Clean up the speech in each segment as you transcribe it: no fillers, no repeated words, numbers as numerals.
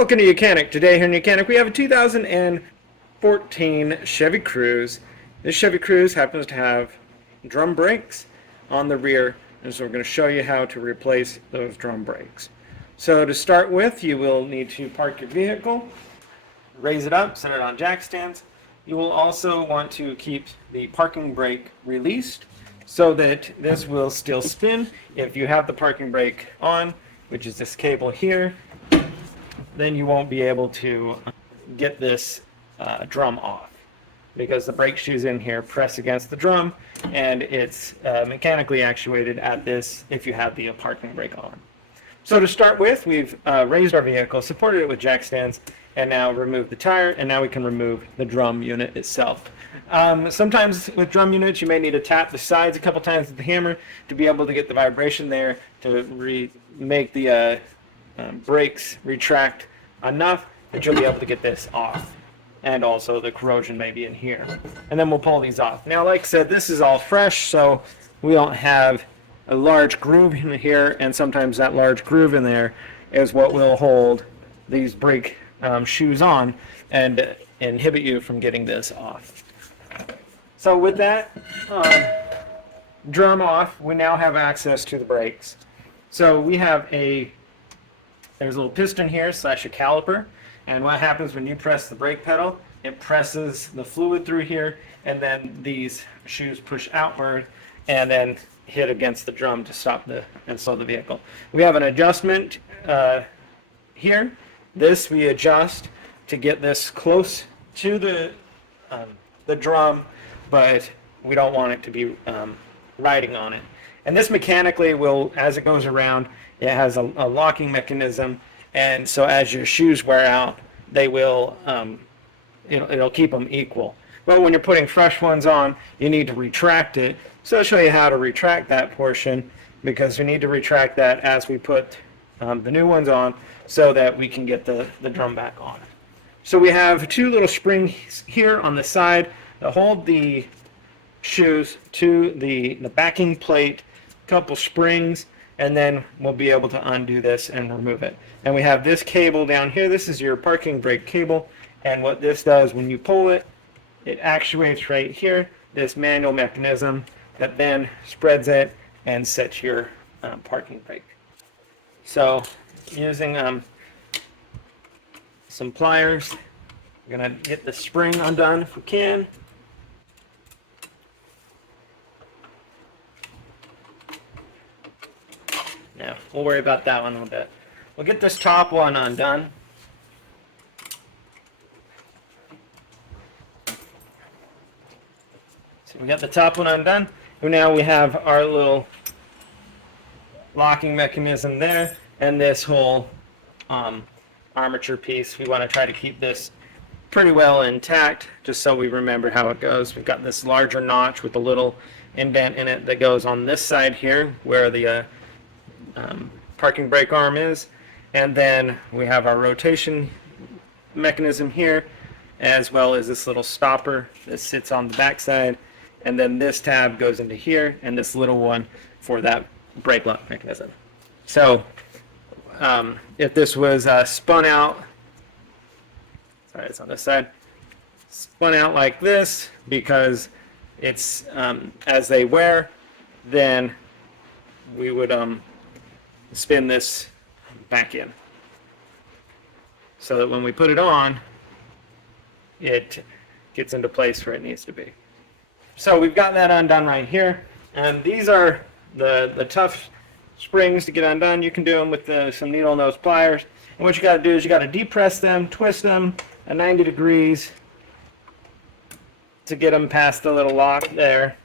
Welcome to YOUCANIC. Today here in YOUCANIC we have a 2014 Chevy Cruze. This Chevy Cruze happens to have drum brakes on the rear, and so we're going to show you how to replace those drum brakes. So to start with, you will need to park your vehicle, raise it up, set it on jack stands. You will also want to keep the parking brake released so that this will still spin. If you have the parking brake on, which is this cable here, then you won't be able to get this drum off because the brake shoes in here press against the drum, and it's mechanically actuated at this if you have the parking brake on. So to start with, we've raised our vehicle, supported it with jack stands, and now removed the tire, and now we can remove the drum unit itself. Sometimes with drum units you may need to tap the sides a couple times with the hammer to be able to get the vibration there to make the brakes retract enough that you'll be able to get this off, and also the corrosion may be in here, and then we'll pull these off. Now, like I said, this is all fresh, so we don't have a large groove in here, and sometimes that large groove in there is what will hold these brake shoes on and inhibit you from getting this off. So with that drum off, we now have access to the brakes. So we have there's a little piston here / a caliper, and what happens when you press the brake pedal, it presses the fluid through here, and then these shoes push outward and then hit against the drum to stop and slow the vehicle. We have an adjustment here. This we adjust to get this close to the drum, but we don't want it to be riding on it. And this mechanically will, as it goes around, it has a locking mechanism, and so as your shoes wear out, they will, it'll keep them equal. But when you're putting fresh ones on, you need to retract it. So I'll show you how to retract that portion, because we need to retract that as we put the new ones on so that we can get the drum back on. So we have two little springs here on the side that hold the shoes to the backing plate, couple springs, and then we'll be able to undo this and remove it. And we have this cable down here. This is your parking brake cable, and what this does when you pull it, it actuates right here, this manual mechanism that then spreads it and sets your parking brake. So using some pliers, we're gonna get the spring undone if we can. Yeah, we'll worry about that one in a bit. We'll get this top one undone. So we got the top one undone. Now we have our little locking mechanism there, and this whole armature piece. We want to try to keep this pretty well intact, just so we remember how it goes. We've got this larger notch with a little indent in it that goes on this side here, where the parking brake arm is, and then we have our rotation mechanism here, as well as this little stopper that sits on the back side, and then this tab goes into here, and this little one for that brake lock mechanism. So if this was spun out, sorry, it's on this side, spun out like this, because it's as they wear, then we would spin this back in, so that when we put it on, it gets into place where it needs to be. So we've got that undone right here, and these are the tough springs to get undone. You can do them with some needle nose pliers, and what you got to do is you got to depress them, twist them at 90 degrees to get them past the little lock there,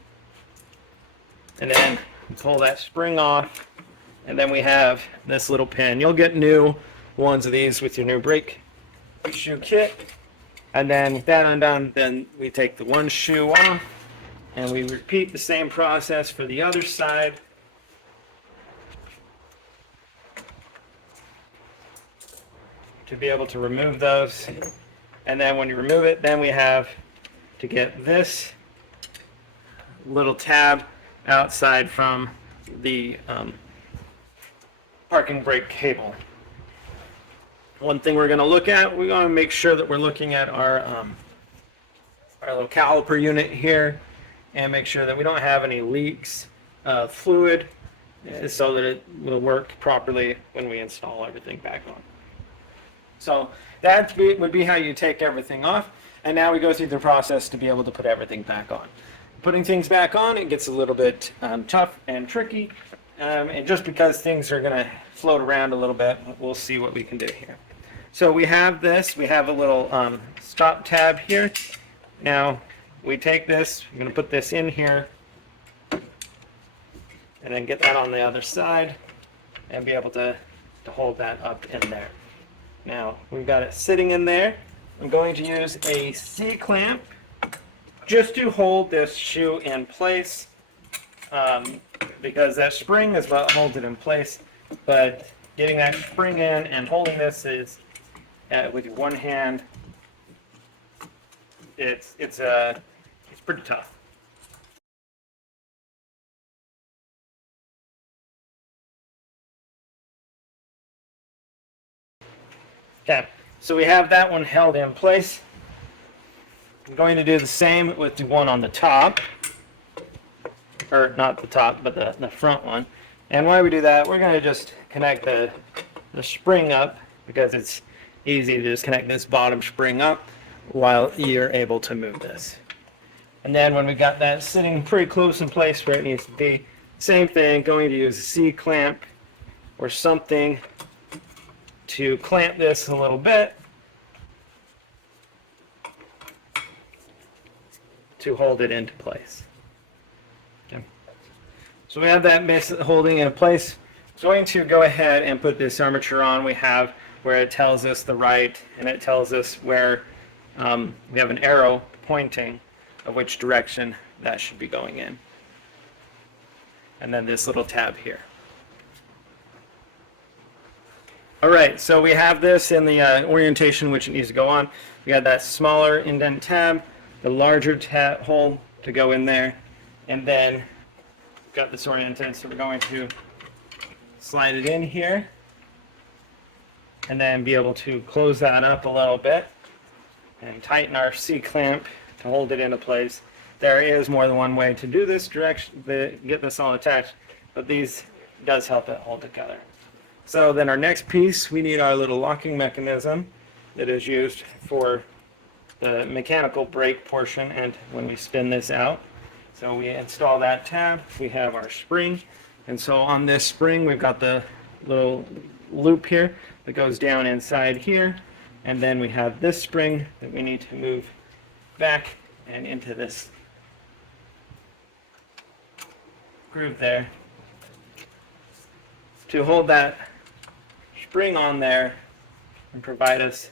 and then pull that spring off. And then we have this little pin. You'll get new ones of these with your new brake shoe kit. And then with that undone, then we take the one shoe off, and we repeat the same process for the other side. To be able to remove those. And then when you remove it, then we have to get this little tab outside from the parking brake cable. One thing we're going to look at, we're going to make sure that we're looking at our little caliper unit here and make sure that we don't have any leaks of fluid so that it will work properly when we install everything back on. So that would be how you take everything off. And now we go through the process to be able to put everything back on. Putting things back on, it gets a little bit tough and tricky. And just because things are going to float around a little bit, we'll see what we can do here. So we have this, we have a little stop tab here. Now we take this, I'm going to put this in here and then get that on the other side and be able to hold that up in there. Now we've got it sitting in there. I'm going to use a C-clamp just to hold this shoe in place because that spring is what holds it in place, but getting that spring in and holding this is with one hand, it's pretty tough. Okay, so we have that one held in place. I'm going to do the same with the one on the top, or not the top, but the front one. And why we do that, we're going to just connect the spring up because it's easy to just connect this bottom spring up while you're able to move this. And then when we got that sitting pretty close in place where it needs to be, same thing, going to use a C-clamp or something to clamp this a little bit to hold it into place. Okay. So we have that basically holding in place. I'm going to go ahead and put this armature on. We have where it tells us the right, and it tells us where we have an arrow pointing of which direction that should be going in. And then this little tab here. All right, so we have this in the orientation which it needs to go on. We got that smaller indent tab, the larger tab hole to go in there, and then we've got this oriented, so we're going to slide it in here and then be able to close that up a little bit and tighten our C-clamp to hold it into place. There is more than one way to do this direction, get this all attached, but these does help it hold together. So then our next piece, we need our little locking mechanism that is used for the mechanical brake portion and when we spin this out. So we install that tab, we have our spring, and so on this spring we've got the little loop here that goes down inside here, and then we have this spring that we need to move back and into this groove there to hold that spring on there and provide us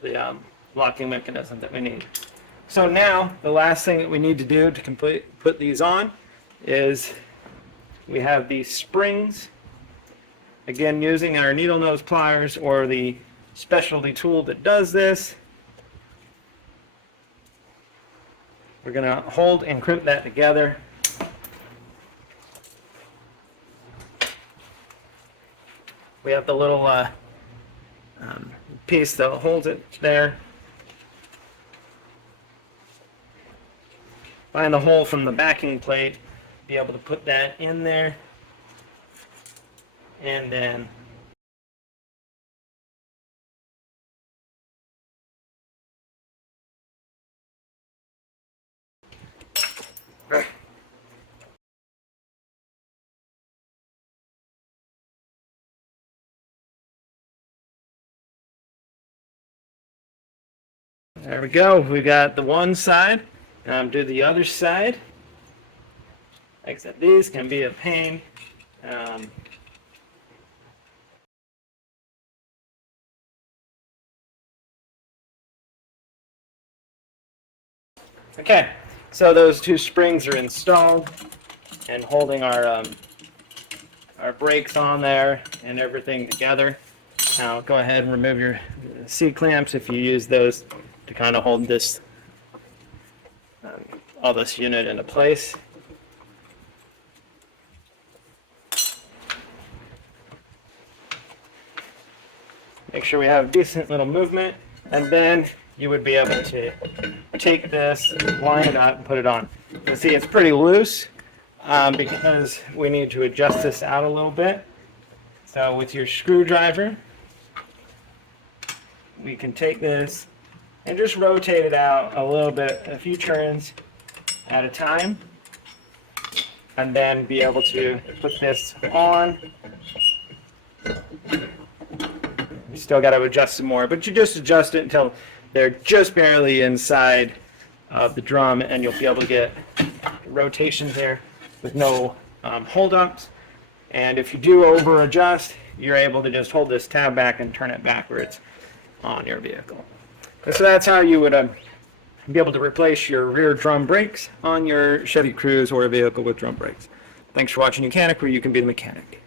the locking mechanism that we need. So now the last thing that we need to do to put these on is we have these springs, again using our needle nose pliers or the specialty tool that does this. We're going to hold and crimp that together. We have the little piece that holds it there. Find the hole from the backing plate, be able to put that in there, and then there we go. We got the one side. Do the other side. Like I said, these can be a pain. Okay, so those two springs are installed and holding our brakes on there and everything together. Now go ahead and remove your C-clamps if you use those to kind of hold this all this unit into place. Make sure we have decent little movement, and then you would be able to take this, line it up, and put it on. You see it's pretty loose because we need to adjust this out a little bit. So with your screwdriver, we can take this and just rotate it out a little bit, a few turns at a time, and then be able to put this on. You still got to adjust some more, but you just adjust it until they're just barely inside of the drum, and you'll be able to get rotations there with no holdups. And if you do over adjust, you're able to just hold this tab back and turn it backwards on your vehicle. So that's how you would be able to replace your rear drum brakes on your Chevy Cruze or a vehicle with drum brakes. Thanks for watching YOUCANIC, where you can be the mechanic.